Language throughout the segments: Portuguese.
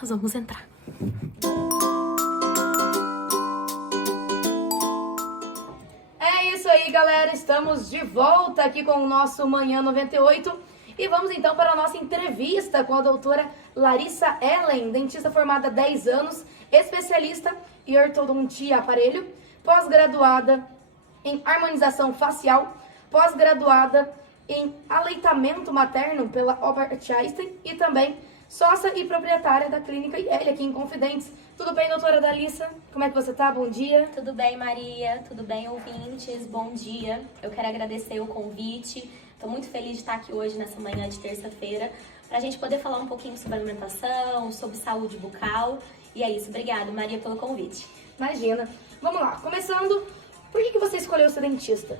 nós vamos entrar. É isso aí, galera. Estamos de volta aqui com o nosso Manhã 98 e vamos então para a nossa entrevista com a doutora Larissa Ellen, dentista formada há 10 anos, especialista em ortodontia aparelho, pós-graduada em harmonização facial, pós-graduada em aleitamento materno pela Albert Einstein e também sócia e proprietária da clínica IEL aqui em Confidentes. Tudo bem, doutora Larissa? Como é que você tá? Bom dia. Tudo bem, Maria? Tudo bem, ouvintes? Bom dia. Eu quero agradecer o convite. Estou muito feliz de estar aqui hoje, nessa manhã de terça-feira, para a gente poder falar um pouquinho sobre alimentação, sobre saúde bucal. E é isso. Obrigada, Maria, pelo convite. Imagina. Vamos lá. Começando, por que você escolheu ser dentista?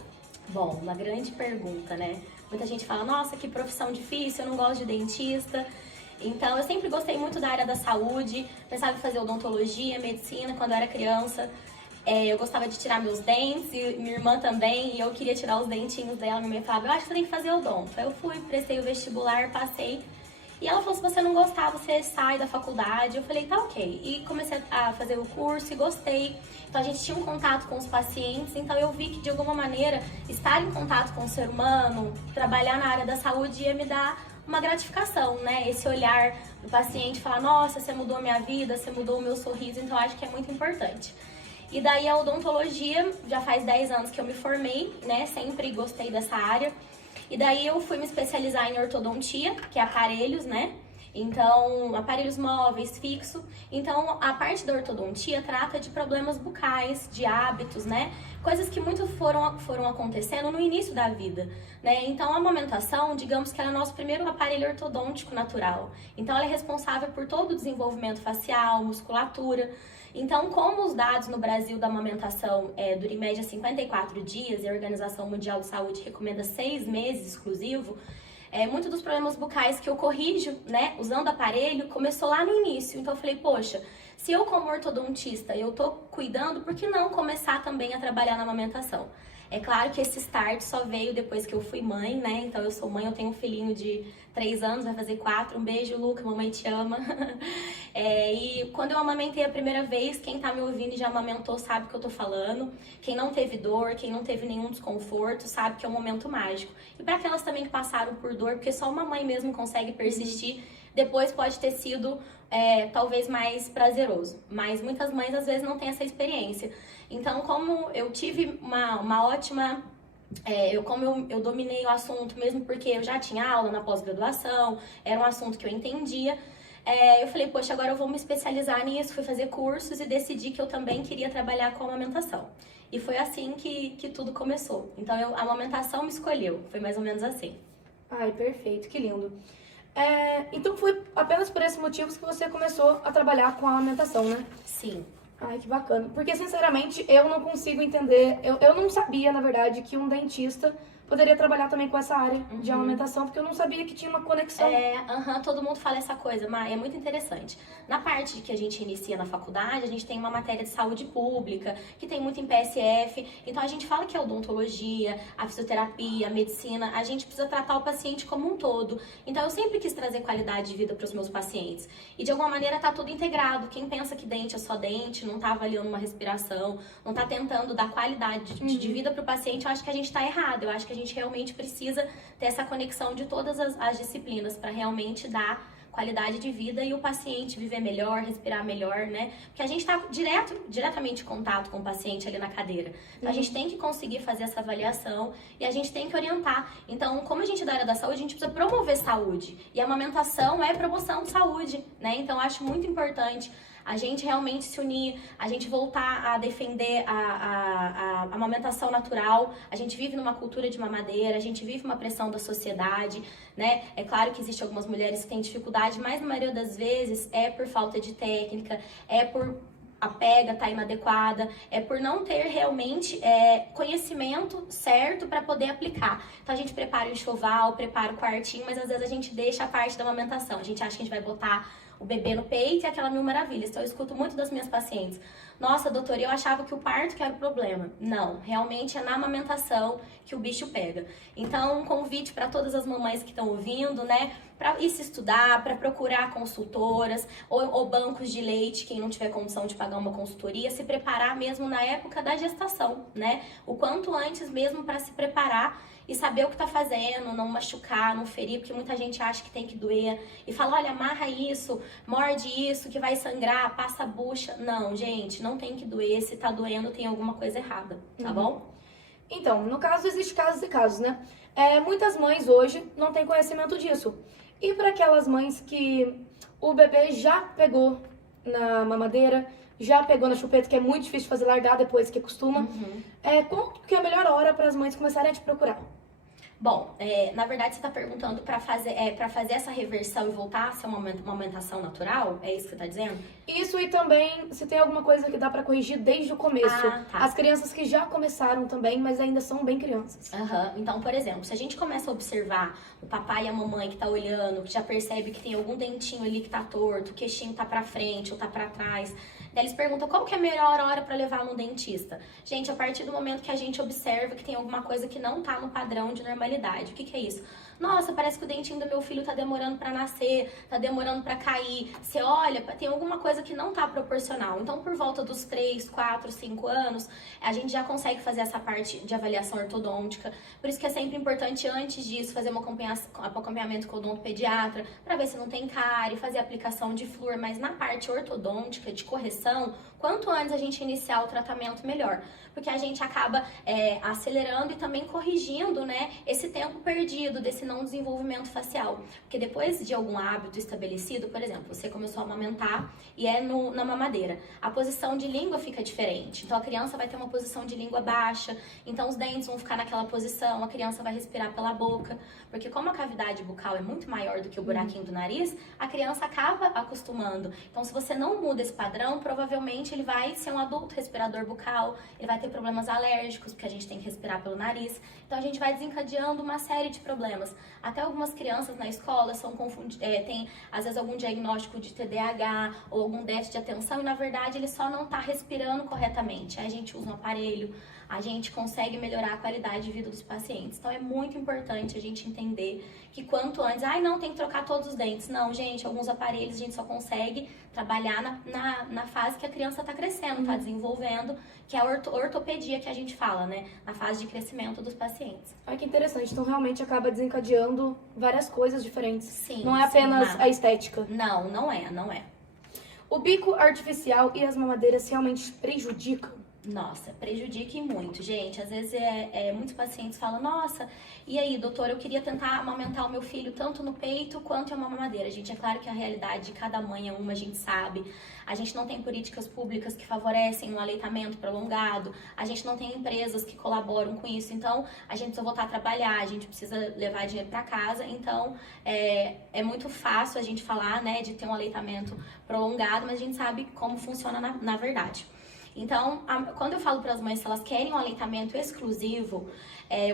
Bom, uma grande pergunta, né? Muita gente fala, nossa, que profissão difícil, eu não gosto de dentista. Então, eu sempre gostei muito da área da saúde, pensava em fazer odontologia, medicina quando eu era criança. Eu gostava de tirar meus dentes, e minha irmã também, e eu queria tirar os dentinhos dela. Minha mãe falava, eu acho que você tem que fazer odonto. Aí eu fui, prestei o vestibular, passei. E ela falou, se você não gostar, você sai da faculdade. Eu falei, tá ok. E comecei a fazer o curso e gostei. Então a gente tinha um contato com os pacientes, então eu vi que de alguma maneira estar em contato com o ser humano, trabalhar na área da saúde ia me dar uma gratificação, né? Esse olhar do paciente, falar, nossa, você mudou a minha vida, você mudou o meu sorriso, então eu acho que é muito importante. E daí a odontologia, já faz 10 anos que eu me formei, né? Sempre gostei dessa área. E daí eu fui me especializar em ortodontia, que é aparelhos, né? Então, aparelhos móveis, fixo. Então, a parte da ortodontia trata de problemas bucais, de hábitos, né? Coisas que muito foram acontecendo no início da vida, né? Então, a amamentação, digamos que ela é o nosso primeiro aparelho ortodôntico natural. Então, ela é responsável por todo o desenvolvimento facial, musculatura. Então, como os dados no Brasil da amamentação duram em média 54 dias e a Organização Mundial de Saúde recomenda 6 meses exclusivo, muitos dos problemas bucais que eu corrijo, né, usando aparelho, começou lá no início. Então eu falei, poxa, se eu como ortodontista eu tô cuidando, por que não começar também a trabalhar na amamentação? É claro que esse start só veio depois que eu fui mãe, né? Então eu sou mãe, eu tenho um filhinho de 3 anos, vai fazer 4. Um beijo, Luca, mamãe te ama. E quando eu amamentei a primeira vez, quem tá me ouvindo e já amamentou sabe o que eu tô falando. Quem não teve dor, quem não teve nenhum desconforto, sabe que é um momento mágico. E para aquelas também que passaram por dor, porque só uma mãe mesmo consegue persistir, depois pode ter sido talvez mais prazeroso. Mas muitas mães às vezes não têm essa experiência. Então, como eu tive uma ótima... eu dominei o assunto, mesmo porque eu já tinha aula na pós-graduação, era um assunto que eu entendia, eu falei, poxa, agora eu vou me especializar nisso, fui fazer cursos e decidi que eu também queria trabalhar com amamentação. E foi assim que tudo começou. Então, a amamentação me escolheu, foi mais ou menos assim. Ai, perfeito, que lindo. Então foi apenas por esses motivos que você começou a trabalhar com a amamentação, né? Sim. Ai, que bacana. Porque, sinceramente, eu não consigo entender... Eu não sabia, na verdade, que um dentista poderia trabalhar também com essa área de amamentação, porque eu não sabia que tinha uma conexão. Todo mundo fala essa coisa, mas é muito interessante. Na parte que a gente inicia na faculdade, a gente tem uma matéria de saúde pública, que tem muito em PSF, então a gente fala que a odontologia, a fisioterapia, a medicina, a gente precisa tratar o paciente como um todo. Então eu sempre quis trazer qualidade de vida para os meus pacientes. E de alguma maneira tá tudo integrado. Quem pensa que dente é só dente, não tá avaliando uma respiração, não tá tentando dar qualidade de vida para o paciente, eu acho que a gente tá errado. Eu acho que a gente realmente precisa ter essa conexão de todas as disciplinas para realmente dar qualidade de vida e o paciente viver melhor, respirar melhor, né? Porque a gente está diretamente em contato com o paciente ali na cadeira. Então a gente tem que conseguir fazer essa avaliação e a gente tem que orientar. Então, como a gente é da área da saúde, a gente precisa promover saúde. E a amamentação é promoção de saúde, né? Então, eu acho muito importante a gente realmente se unir, a gente voltar a defender a amamentação natural. A gente vive numa cultura de mamadeira, a gente vive uma pressão da sociedade, né? É claro que existem algumas mulheres que têm dificuldade, mas na maioria das vezes é por falta de técnica, é por a pega tá inadequada, é por não ter realmente conhecimento certo para poder aplicar. Então a gente prepara o enxoval, prepara o quartinho, mas às vezes a gente deixa a parte da amamentação. A gente acha que a gente vai botar o bebê no peito e aquela mil maravilhas. Então eu escuto muito das minhas pacientes: nossa, doutora, eu achava que o parto que era o problema. Não, realmente é na amamentação que o bicho pega. Então, um convite para todas as mamães que estão ouvindo, né, para ir se estudar, para procurar consultoras ou bancos de leite, quem não tiver condição de pagar uma consultoria, se preparar mesmo na época da gestação, né? O quanto antes mesmo para se preparar e saber o que tá fazendo, não machucar, não ferir, porque muita gente acha que tem que doer e fala: olha, amarra isso, morde isso, que vai sangrar, passa a bucha. Não, gente, não tem que doer. Se tá doendo, tem alguma coisa errada, tá bom? Então, no caso, existe casos e casos, né? Muitas mães hoje não têm conhecimento disso. E para aquelas mães que o bebê já pegou na mamadeira, já pegou na chupeta, que é muito difícil de fazer largar depois que acostuma, qual que é a melhor hora para as mães começarem a te procurar? Bom, na verdade você está perguntando para fazer essa reversão e voltar a ser uma amamentação natural? É isso que você está dizendo? Isso, e também se tem alguma coisa que dá para corrigir desde o começo. Ah, tá. As crianças que já começaram também, mas ainda são bem crianças. Então, por exemplo, se a gente começa a observar o papai e a mamãe que tá olhando, que já percebe que tem algum dentinho ali que tá torto, o queixinho tá pra frente ou tá pra trás, daí eles perguntam qual que é a melhor hora para levar no dentista. Gente, a partir do momento que a gente observa que tem alguma coisa que não tá no padrão de normalidade. O que que é isso? Nossa, parece que o dentinho do meu filho tá demorando para nascer, tá demorando para cair. Você olha, tem alguma coisa que não tá proporcional. Então, por volta dos 3, 4, 5 anos, a gente já consegue fazer essa parte de avaliação ortodôntica. Por isso que é sempre importante, antes disso, fazer um acompanhamento com o odontopediatra, para ver se não tem cárie, fazer aplicação de flúor. Mas na parte ortodôntica, de correção, quanto antes a gente iniciar o tratamento, melhor. Porque a gente acaba acelerando e também corrigindo, né, esse tempo perdido desse não desenvolvimento facial. Porque depois de algum hábito estabelecido, por exemplo, você começou a amamentar e na mamadeira, a posição de língua fica diferente. Então a criança vai ter uma posição de língua baixa, então os dentes vão ficar naquela posição, a criança vai respirar pela boca. Porque como a cavidade bucal é muito maior do que o buraquinho do nariz, a criança acaba acostumando. Então se você não muda esse padrão, provavelmente ele vai ser um adulto respirador bucal, ele vai ter problemas alérgicos, porque a gente tem que respirar pelo nariz. Então a gente vai desencadeando uma série de problemas. Até algumas crianças na escola têm às vezes algum diagnóstico de TDAH ou algum déficit de atenção e na verdade ele só não está respirando corretamente. Aí a gente usa um aparelho, a gente consegue melhorar a qualidade de vida dos pacientes. Então é muito importante a gente entender que quanto antes, não, tem que trocar todos os dentes. Não, gente, alguns aparelhos a gente só consegue trabalhar na fase que a criança está crescendo, está desenvolvendo, que é a ortopedia que a gente fala, né? Na fase de crescimento dos pacientes. Olha que interessante, então realmente acaba desencadeando várias coisas diferentes. Sim. Não é apenas a estética. Não, não é. O bico artificial e as mamadeiras realmente prejudicam? Nossa, prejudica e muito, gente. Às vezes muitos pacientes falam: nossa, e aí, doutora, eu queria tentar amamentar o meu filho tanto no peito quanto em uma mamadeira. Gente, é claro que a realidade de cada mãe é uma, a gente sabe. A gente não tem políticas públicas que favorecem um aleitamento prolongado. A gente não tem empresas que colaboram com isso. Então, a gente precisa voltar a trabalhar, a gente precisa levar dinheiro para casa. Então, é muito fácil a gente falar, né, de ter um aleitamento prolongado, mas a gente sabe como funciona na verdade. Então, quando eu falo para as mães que elas querem um aleitamento exclusivo,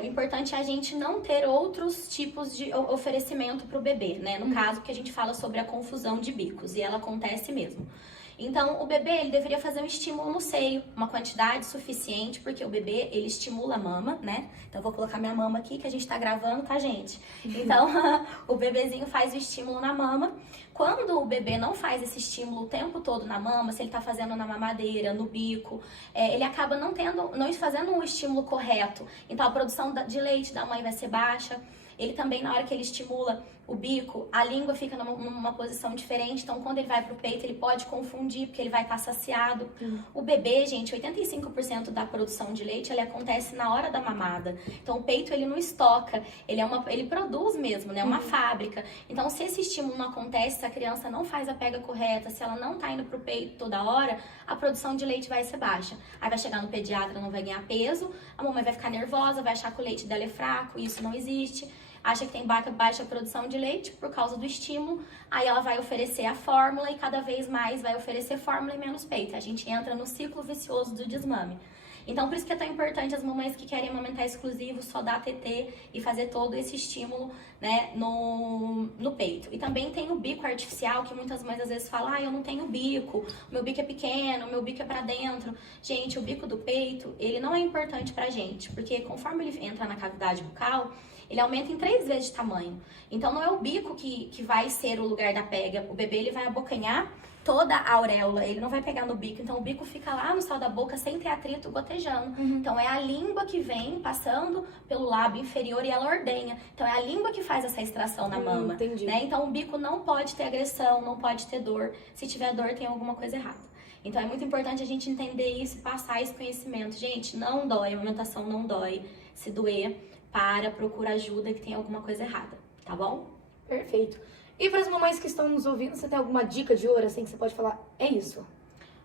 o importante é a gente não ter outros tipos de oferecimento para o bebê, né? No caso, que a gente fala sobre a confusão de bicos, e ela acontece mesmo. Então, o bebê, ele deveria fazer um estímulo no seio, uma quantidade suficiente, porque o bebê, ele estimula a mama, né? Então, eu vou colocar minha mama aqui, que a gente tá gravando, tá, gente? Então, o bebezinho faz o estímulo na mama. Quando o bebê não faz esse estímulo o tempo todo na mama, se ele tá fazendo na mamadeira, no bico, ele acaba não fazendo um estímulo correto. Então, a produção de leite da mãe vai ser baixa. Ele também, na hora que ele estimula o bico, a língua fica numa posição diferente. Então, quando ele vai pro peito, ele pode confundir, porque ele vai estar saciado. O bebê, gente, 85% da produção de leite, ele acontece na hora da mamada. Então, o peito, ele não estoca. Ele produz mesmo, né? Uma fábrica. Então, se esse estímulo não acontece, se a criança não faz a pega correta, se ela não tá indo pro peito toda hora, a produção de leite vai ser baixa. Aí vai chegar no pediatra, não vai ganhar peso, a mamãe vai ficar nervosa, vai achar que o leite dela é fraco, isso não existe. Acha que tem baixa produção de leite por causa do estímulo, aí ela vai oferecer a fórmula e cada vez mais vai oferecer fórmula e menos peito. A gente entra no ciclo vicioso do desmame. Então, por isso que é tão importante as mamães que querem amamentar exclusivo, só dar TT e fazer todo esse estímulo, né, no peito. E também tem o bico artificial, que muitas mães às vezes falam, eu não tenho bico, o meu bico é pequeno, o meu bico é pra dentro. Gente, o bico do peito, ele não é importante pra gente, porque conforme ele entra na cavidade bucal, ele aumenta em 3 vezes de tamanho. Então, não é o bico que vai ser o lugar da pega. O bebê, ele vai abocanhar toda a auréola, ele não vai pegar no bico. Então, o bico fica lá no céu da boca, sem ter atrito, gotejando. Então, é a língua que vem passando pelo lábio inferior e ela ordenha. Então, é a língua que faz essa extração na mama. Entendi. Né? Então, o bico não pode ter agressão, não pode ter dor. Se tiver dor, tem alguma coisa errada. Então, é muito importante a gente entender isso e passar esse conhecimento. Gente, não dói, a amamentação não dói. Se doer, procura ajuda que tem alguma coisa errada, tá bom? Perfeito. E para as mamães que estão nos ouvindo, você tem alguma dica de ouro, assim, que você pode falar? É isso.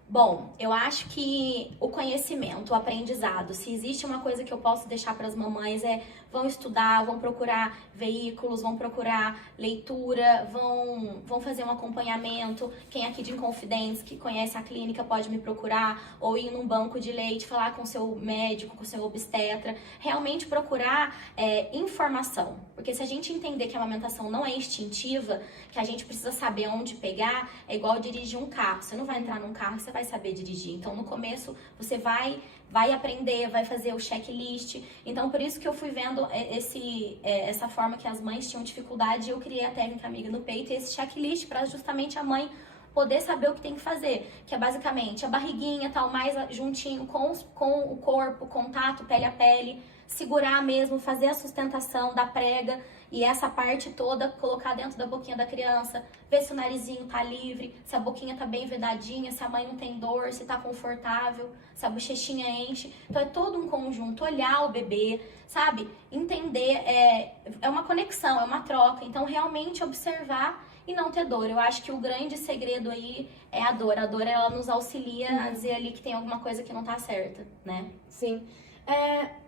Bom, eu acho que o conhecimento, o aprendizado, se existe uma coisa que eu posso deixar para as mamães vão estudar, vão procurar veículos, vão procurar leitura, vão fazer um acompanhamento. Quem aqui de Inconfidentes, que conhece a clínica, pode me procurar, ou ir num banco de leite, falar com o seu médico, com o seu obstetra, realmente procurar informação. Porque se a gente entender que a amamentação não é instintiva, que a gente precisa saber onde pegar, é igual dirigir um carro. Você não vai entrar num carro e você vai saber dirigir. Então, no começo, você vai aprender, vai fazer o checklist. Então, por isso que eu fui vendo essa forma que as mães tinham dificuldade, eu criei a técnica Amiga no Peito e esse checklist para justamente a mãe poder saber o que tem que fazer, que é basicamente a barriguinha, tal, mais juntinho com o corpo, contato, pele a pele, segurar mesmo, fazer a sustentação da prega e essa parte toda colocar dentro da boquinha da criança, ver se o narizinho tá livre, se a boquinha tá bem vedadinha, se a mãe não tem dor, se tá confortável, se a bochechinha enche. Então é todo um conjunto, olhar o bebê, sabe? Entender, é uma conexão, é uma troca. Então realmente observar e não ter dor. Eu acho que o grande segredo aí é a dor. A dor, ela nos auxilia a dizer ali que tem alguma coisa que não tá certa, né? Sim.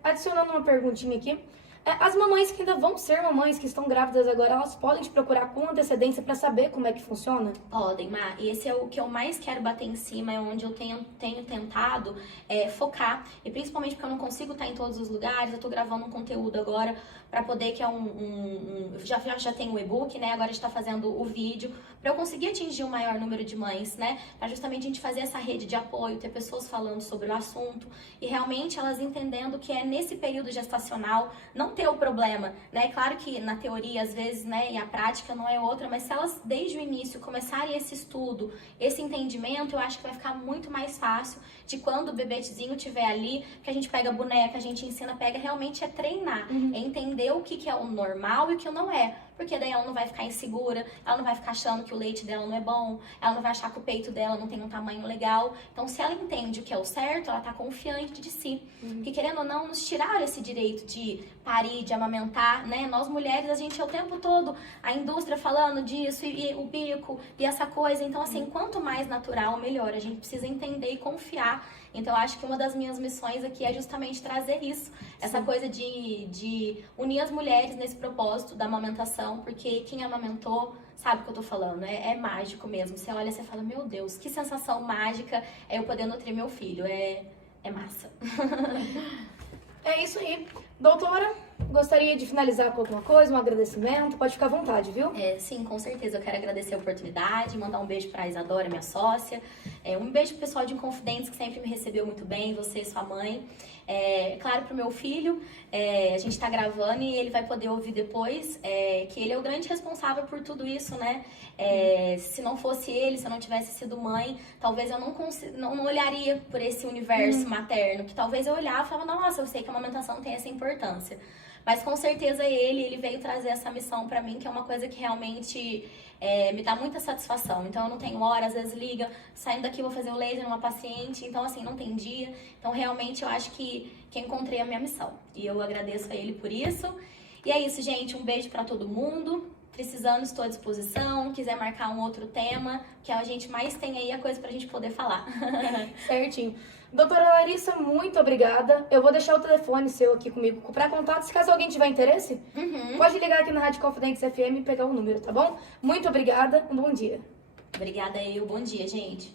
Adicionando uma perguntinha aqui. As mamães que ainda vão ser mamães, que estão grávidas agora, elas podem te procurar com antecedência para saber como é que funciona? Podem, Má. Esse é o que eu mais quero bater em cima, é onde eu tenho tentado focar. E principalmente porque eu não consigo estar em todos os lugares, eu tô gravando um conteúdo agora para poder, que é já tem o e-book, né? Agora a gente tá fazendo o vídeo, para eu conseguir atingir o maior número de mães, né? Para justamente a gente fazer essa rede de apoio, ter pessoas falando sobre o assunto e realmente elas entendendo que é nesse período gestacional não ter o problema, né? Claro que na teoria, às vezes, né, e a prática não é outra, mas se elas desde o início começarem esse estudo, esse entendimento, eu acho que vai ficar muito mais fácil de quando o bebezinho estiver ali, que a gente pega a boneca, a gente ensina, pega, realmente é treinar, é entender o que é o normal e o que não é. Porque daí ela não vai ficar insegura, ela não vai ficar achando que o leite dela não é bom, ela não vai achar que o peito dela não tem um tamanho legal. Então, se ela entende o que é o certo, ela tá confiante de si. Porque, querendo ou não, nos tiraram esse direito de parir, de amamentar, né? Nós mulheres, a gente é o tempo todo, a indústria falando disso, e o bico, e essa coisa. Então, assim, quanto mais natural, melhor. A gente precisa entender e confiar. Então, eu acho que uma das minhas missões aqui é justamente trazer isso. Essa coisa de unir as mulheres nesse propósito da amamentação, porque quem amamentou sabe o que eu tô falando, é mágico mesmo. Você olha e você fala, meu Deus, que sensação mágica é eu poder nutrir meu filho, é massa. É isso aí. Doutora, gostaria de finalizar com alguma coisa, um agradecimento? Pode ficar à vontade, viu? Sim, com certeza. Eu quero agradecer a oportunidade, mandar um beijo pra Isadora, minha sócia. Um beijo pro pessoal de Inconfidentes, que sempre me recebeu muito bem, você e sua mãe. Claro, pro meu filho, a gente tá gravando e ele vai poder ouvir depois, que ele é o grande responsável por tudo isso, né? Se não fosse ele, se eu não tivesse sido mãe, talvez eu não olharia por esse universo materno, que talvez eu olhava e falava, nossa, eu sei que a amamentação tem essa importância. Mas com certeza ele veio trazer essa missão pra mim, que é uma coisa que realmente me dá muita satisfação. Então eu não tenho hora, às vezes liga, saindo daqui vou fazer o laser numa paciente, então assim, não tem dia. Então realmente eu acho que encontrei a minha missão. E eu agradeço a ele por isso. E é isso, gente, um beijo pra todo mundo. Precisando, estou à disposição. Quiser marcar um outro tema, que a gente mais tem aí a coisa pra gente poder falar. Certinho. Doutora Larissa, muito obrigada. Eu vou deixar o telefone seu aqui comigo para contato. Se caso alguém tiver interesse, pode ligar aqui na Rádio Confidentes FM e pegar o número, tá bom? Muito obrigada. Um bom dia. Obrigada, bom dia, gente.